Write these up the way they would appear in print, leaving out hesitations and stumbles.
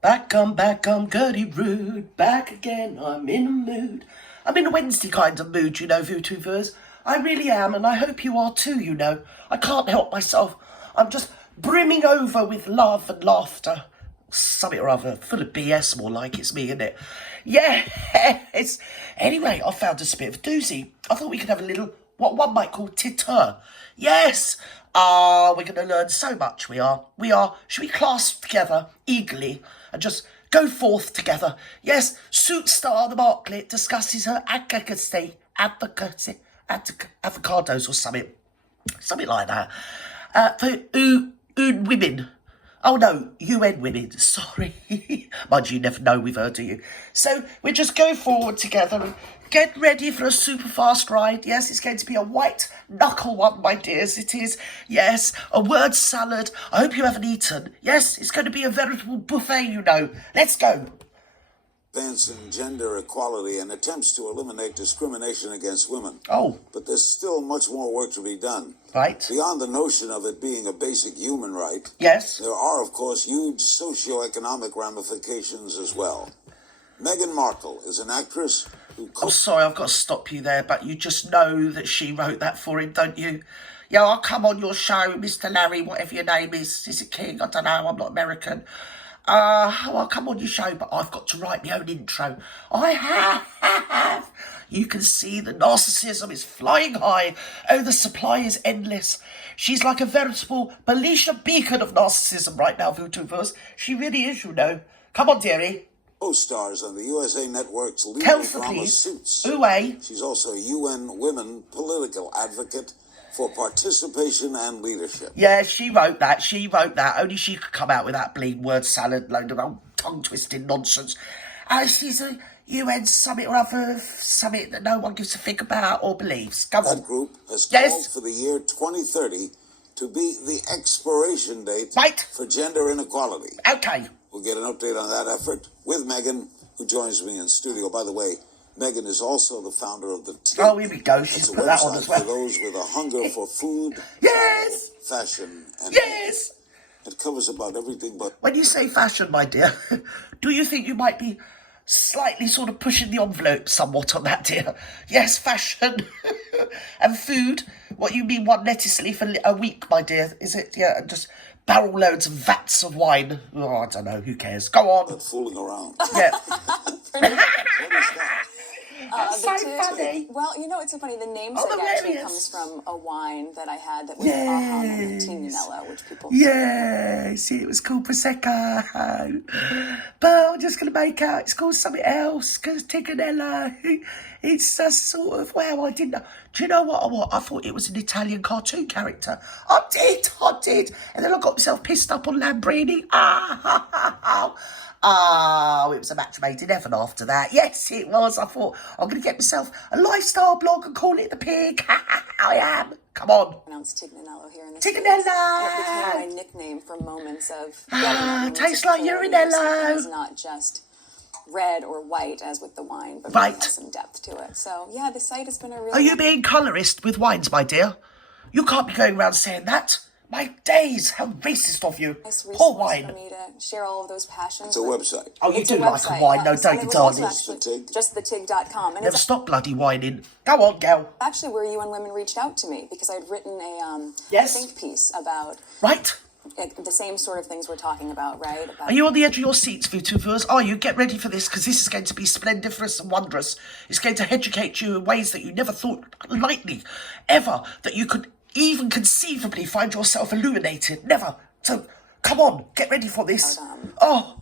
Back, Gertie Rude, back again, I'm in a mood. I'm in a Wednesday kind of mood, VTubers. I really am, and I hope you are too. I can't help myself. I'm just brimming over with love and laughter. Something or other, full of BS more like, it's me, isn't it? Yes! Anyway, I found us a bit of a doozy. I thought we could have a little, what one might call titter. Yes! We're going to learn so much, we are. Should we clasp together eagerly and just go forth together? Yes, Suit Star the Marklet discusses her avocados or something like that. For women. Oh no, UN women, sorry. Mind you never know with her, do you? So we just go forward together and get ready for a super fast ride. Yes, it's going to be a white knuckle one, my dears, it is. Yes, a word salad. I hope you haven't eaten. Yes, it's going to be a veritable buffet, Let's go. Advancing gender equality and attempts to eliminate discrimination against women. Oh. But there's still much more work to be done. Right. Beyond the notion of it being a basic human right, yes, there are, of course, huge socioeconomic ramifications as well. Meghan Markle is an actress who... I'm sorry, I've got to stop you there, but you just know that she wrote that for him, don't you? Yeah, I'll come on your show, Mr. Larry, whatever your name is. Is it King? I don't know, I'm not American. I'll come on your show, but I've got to write my own intro. I have. You can see the narcissism is flying high. Oh, the supply is endless. She's like a veritable Belisha beacon of narcissism right now, VTubers. She really is, Come on, dearie. Co-stars on the USA Network's legal drama Suits. She's also a UN Women political advocate for participation and leadership. Yeah, she wrote that. Only she could come out with that bleed word salad, load of old tongue-twisting nonsense. She's a UN summit or other summit that no one gives a fig about or believes. Come on. That group has called for the year 2030 to be the expiration date for gender inequality. Okay. We'll get an update on that effort with Meghan, who joins me in studio. By the way, Meghan is also the founder of the TIG. Oh, here we go. She's put that on as well. For those with a hunger for food, yes, travel, fashion, and yes. It covers about everything but... When you say fashion, my dear, do you think you might be slightly sort of pushing the envelope somewhat on that, dear? Yes, fashion and food. What you mean, one lettuce leaf a week, my dear? Is it? Yeah, and just barrel loads of vats of wine. Oh, I don't know. Who cares? Go on. But fooling around. Yeah. What is that? That's so funny. Well, it's so funny. The namesake actually comes from a wine that I had that was aha moment, Tignanello, which people... Yes, it was called Prosecco. But I'm just going to make out it's called something else, because Tignanello, it's a sort of... Well, I didn't know. Do you know what? I thought it was an Italian cartoon character. I did. And then I got myself pissed up on Lambrini. Oh, it was a match made in heaven after that. Yes, it was. I thought, I'm going to get myself a lifestyle blog and call it The Pig. I am. Come on. Pronounced Tignanello here in the Tignanello. It became my nickname for moments of... tastes like urinello. It's not just red or white as with the wine, but right. It has some depth to it. So, yeah, the site has been a really... Are you being colourist with wines, my dear? You can't be going around saying that. My days, how racist of you. Nice poor wine. For me to share all of those passions. It's a website. Oh, you do like a wine, no, don't you, darling? Just thetig.com. Never stop bloody whining. Go on, gal. Actually, where UN Women reached out to me because I'd written a think piece about... Right. The same sort of things we're talking about, right? Are you on the edge of your seats, VTubers? Are you? Get ready for this, because this is going to be splendiferous and wondrous. It's going to educate you in ways that you never thought lightly, ever, that you could even conceivably find yourself illuminated. Never. So, come on, get ready for this.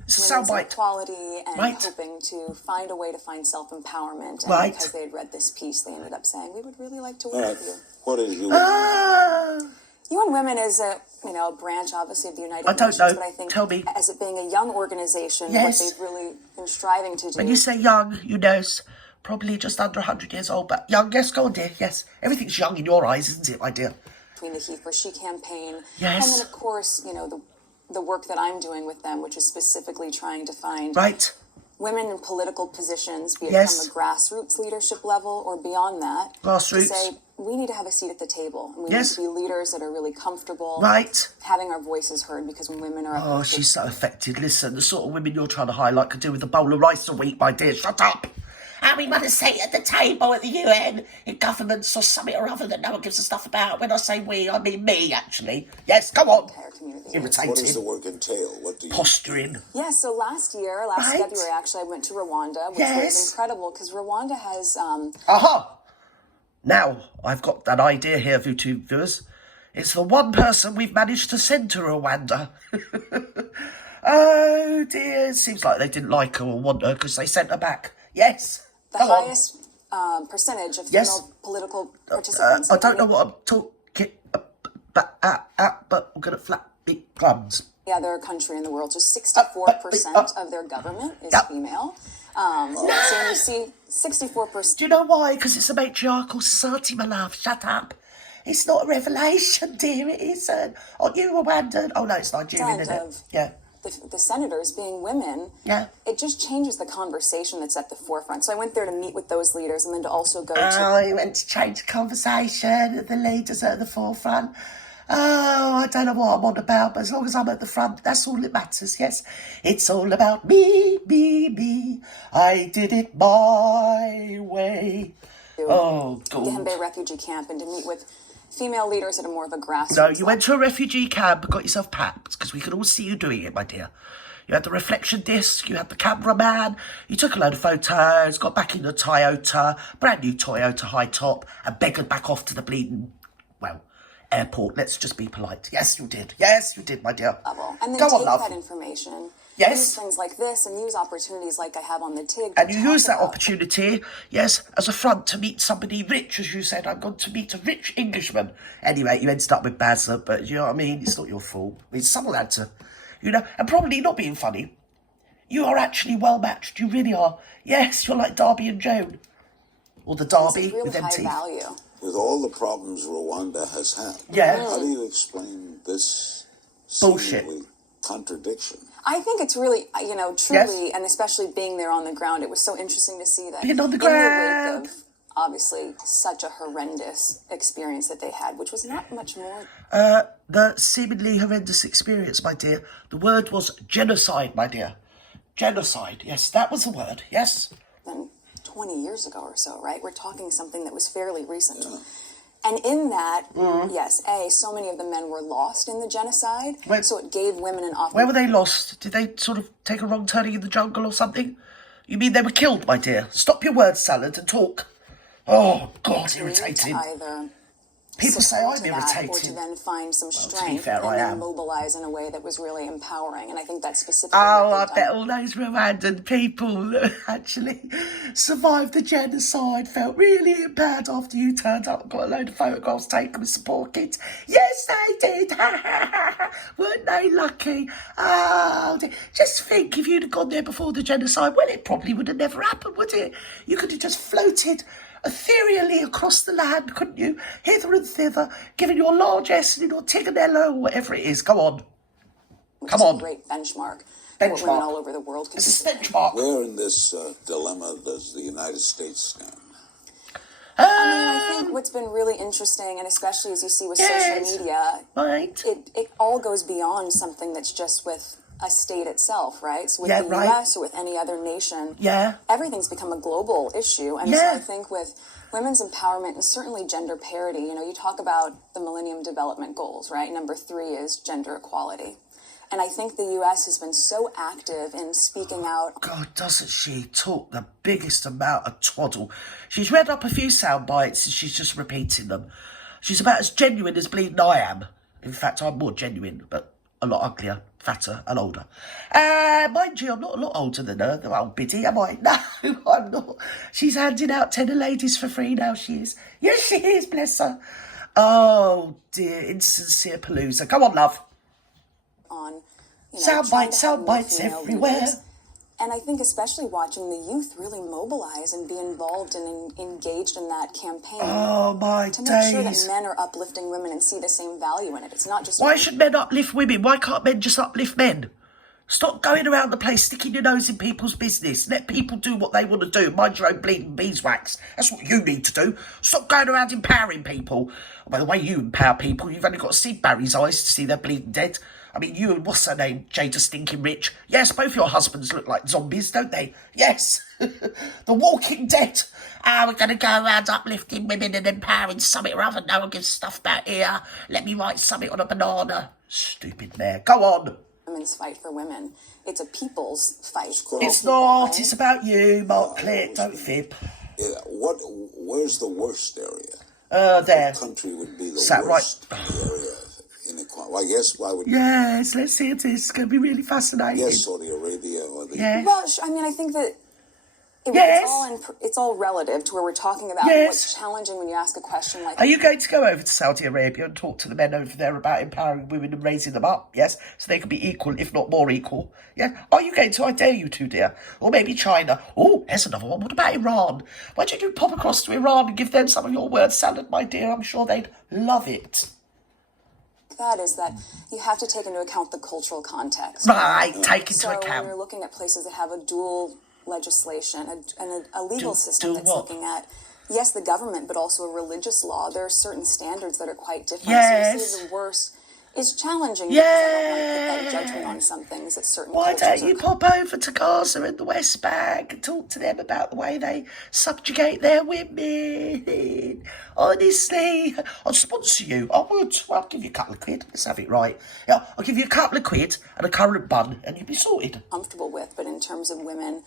Soundbite. Equality and hoping to find a way to find self-empowerment. And because they had read this piece, they ended up saying, we would really like to work with you. What is UN? UN Women is a branch, obviously, of the United Nations. I don't know. But I think Tell me. As it being a young organization, what they've really been striving to do... When you say young, probably just under 100 years old, but young. Yes, go on, dear. Yes. Everything's young in your eyes, isn't it, my dear? Between the He for She campaign. Yes. And then, of course, the work that I'm doing with them, which is specifically trying to find women in political positions, be it Yes. from a grassroots leadership level or beyond that, Grassroots. to say we need to have a seat at the table. And we Yes. need to be leaders that are really comfortable Right. having our voices heard, because when women are Oh, she's so affected. Listen, the sort of women you're trying to highlight could do with a bowl of rice a week, my dear. Shut up. How we want to sit at the table at the UN, in governments or something or other that no one gives a stuff about. When I say we, I mean me, actually. Yes, go on. Irritating. What does the work entail? What do you... Posturing. Yeah, so last Right. February, actually, I went to Rwanda, which Yes. was incredible, because Rwanda has... Aha! Now, I've got that idea here, Vutu viewers. It's the one person we've managed to send to Rwanda. Oh, dear. It seems like they didn't like her or want her because they sent her back. Yes. the Go on. highest percentage of Yes. female political participants. I don't know what I'm talking about, but I'm going to flap the plums. The other country in the world, just 64% of their government is female. So when you see 64%... Do you know why? Because it's a matriarchal society, my love. Shut up. It's not a revelation, dear. It isn't. Aren't you Rwandan? Oh, no, it's Nigerian, isn't it? Yeah. The senators being women, it just changes the conversation that's at the forefront. So I went there to meet with those leaders and then to also go to... Oh, you went to change the conversation, the leaders are at the forefront. Oh, I don't know what I'm on about, but as long as I'm at the front, that's all that matters, yes. It's all about me, me, me. I did it my way. Oh, God. Gembe refugee camp and to meet with female leaders at a more of a grassroots No, you went to a refugee camp and got yourself packed, because we could all see you doing it, my dear. You had the reflection disc, you had the cameraman, you took a load of photos, got back in the Toyota, brand new Toyota high top, and beggared back off to the bleeding, well, airport. Let's just be polite. Yes, you did. Yes, you did, my dear. And then Go take on, love. that information, Yes. use things like this, and use opportunities like I have on the TIG. And you use that opportunity, yes, as a front to meet somebody rich, as you said. I'm going to meet a rich Englishman. Anyway, you ended up with Bazza, but you know what I mean? It's not your fault. I mean, someone had to, you know, and probably not being funny. You are actually well matched. You really are. Yes, you're like Darby and Joan. Or the Derby with them teeth. Value. With all the problems Rwanda has had, how do you explain this bullshit seemingly contradiction? I think it's really, truly, and especially being there on the ground, it was so interesting to see that being on the in ground. the wake of, obviously, such a horrendous experience that they had, which was not much more. The seemingly horrendous experience, my dear. The word was genocide, my dear. Genocide. Yes, that was the word. Yes. Than 20 years ago or so, right? We're talking something that was fairly recent. Yeah. And in that, yes, so many of the men were lost in the genocide, so it gave women an opportunity. Where were they lost? Did they sort of take a wrong turning in the jungle or something? You mean they were killed, my dear? Stop your word salad and talk. Oh, God, irritating. People say I'm irritating. Or to then find some strength to be fair, and I then am. mobilize in a way that was really empowering. And I think that's specifically I bet all those Rwandan people that actually survived the genocide felt really bad after you turned up and got a load of photographs taken with some poor kids. Yes, they did. Weren't they lucky? Oh, dear. Just think, if you'd have gone there before the genocide, well, it probably would have never happened, would it? You could have just floated ethereally across the land, couldn't you? Hither and thither, giving your largesse in your Tiganello or whatever it is. Go on. Come on. A great benchmark for women all over the world. It's a benchmark. Where in this dilemma does the United States stand? I think what's been really interesting, and especially as you see with social media, it all goes beyond something that's just with a state itself, right? So with the U.S. or with any other nation, everything's become a global issue. And so I think with women's empowerment and certainly gender parity, you talk about the Millennium Development Goals, right? Number 3 is gender equality. And I think the U.S. has been so active in speaking out. God, doesn't she talk the biggest amount of twaddle? She's read up a few sound bites and she's just repeating them. She's about as genuine as bleeding I am. In fact, I'm more genuine, but a lot uglier, fatter and older. Mind you, I'm not a lot older than her, the old biddy, am I? No, I'm not. She's handing out tenner ladies for free now, she is. Yes, she is, bless her. Oh, dear, insincere palooza. Come on, love. On, sound bites everywhere. Leaders. And I think especially watching the youth really mobilize and be involved and engaged in that campaign. Oh, my to make sure that men are uplifting women and see the same value in it. It's not just... Why should men uplift women? Why can't men just uplift men? Stop going around the place sticking your nose in people's business. Let people do what they want to do. Mind your own bleeding beeswax. That's what you need to do. Stop going around empowering people. By the way you empower people, you've only got to see Barry's eyes to see they're bleeding dead. I mean, you and what's her name, Jada Stinking Rich. Yes, both your husbands look like zombies, don't they? Yes. The Walking Dead. We're going to go around uplifting women and empowering something or other. No one gives stuff back here. Let me write something on a banana. Stupid mayor. Go on. Women's fight for women. It's a people's fight. It's not. Right? It's about you, Mark Clitt. Don't fib. Yeah, where's the worst area? There. What country would be the worst area? Well, I guess why would... Yes, let's see it. It's going to be really fascinating. Yes, Saudi Arabia or the... Yes. Well, I mean, I think that it's all relative to where we're talking about what's challenging when you ask a question like... Are you going to go over to Saudi Arabia and talk to the men over there about empowering women and raising them up? Yes, so they can be equal, if not more equal. Yeah. Are you going to? I dare you to, dear. Or maybe China. Oh, there's another one. What about Iran? Why don't you pop across to Iran and give them some of your word salad, my dear? I'm sure they'd love it. That is that you have to take into account the cultural context. Right, take into account. So when you're looking at places that have a dual legislation and a legal system that's looking at, yes, the government, but also a religious law, there are certain standards that are quite different. Yes. So you see the worst is challenging because I don't want to put that judgment on some things that certain Why don't you pop over to Gaza and the West Bank and talk to them about the way they subjugate their women? Honestly, I'd sponsor you. I would. Well, I'll give you a couple of quid. Let's have it right. Yeah, I'll give you a couple of quid and a currant bun and you'll be sorted. Comfortable with, but in terms of women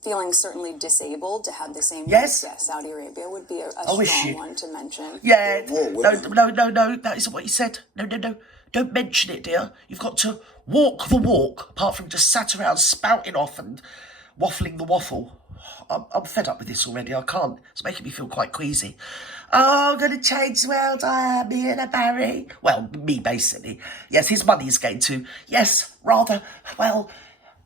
feeling certainly disabled to have the same rights, Saudi Arabia would be a strong one to mention. Yeah, no, that isn't what you said. No, don't mention it, dear. You've got to walk the walk, apart from just sat around spouting off and waffling the waffle. I'm fed up with this already, I can't. It's making me feel quite queasy. Oh, I'm going to change the world, I am, me and Barry. Well, me, basically. Yes, his money's going to,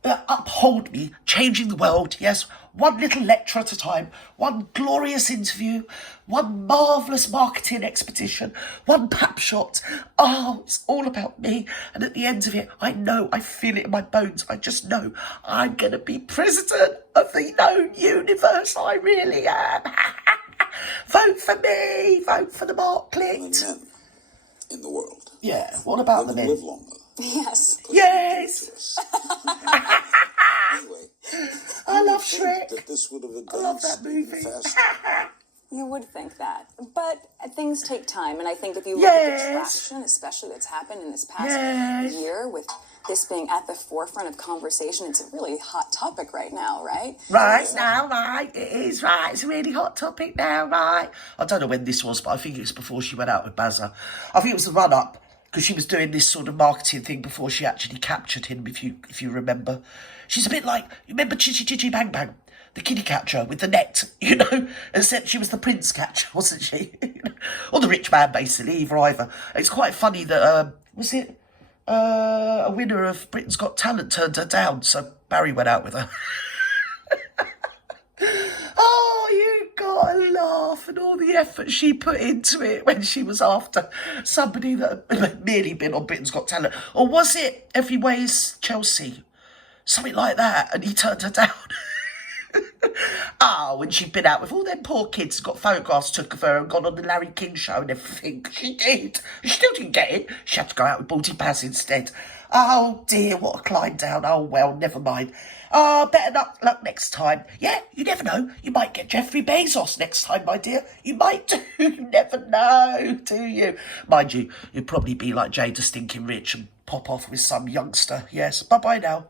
uphold me, changing the world, yes, one little lecture at a time, one glorious interview, one marvellous marketing expedition, one pap shot. Oh, it's all about me. And at the end of it, I know, I feel it in my bones, I just know I'm going to be president of the known universe. I really am. Vote for me, vote for the Mark Clitt. Men in the world. Yeah, what about the men? Live longer. Yes. Yes. Anyway, I love Shrek. That this would have advanced. I love that movie. You would think that. But things take time. And I think if you look at the traction, especially that's happened in this past year, with this being at the forefront of conversation, it's a really hot topic right now, right? Right. It is, right. It's a really hot topic now, right? I don't know when this was, but I think it was before she went out with Bazza. I think it was the run-up, because she was doing this sort of marketing thing before she actually captured him, if you remember. She's a bit like, you remember Chitty Chitty Bang Bang? The kitty catcher with the net, except she was the prince catcher, wasn't she? Or the rich man, basically, either. It's quite funny that, was it a winner of Britain's Got Talent turned her down, so Barry went out with her. Oh, you gotta laugh at all the effort she put into it when she was after somebody that had merely been on Britain's Got Talent. Or was it Everyway's Chelsea? Something like that, and he turned her down. When she'd been out with all them poor kids, got photographs took of her and gone on the Larry King show and everything. She did. She still didn't get it. She had to go out with Baldy Baz instead. Oh dear, what a climb down. Oh well, never mind. Better luck next time. Yeah, you never know. You might get Jeffrey Bezos next time, my dear. You might do. You never know, do you? Mind you, you'd probably be like Jada Stinking Rich and pop off with some youngster. Yes, bye-bye now.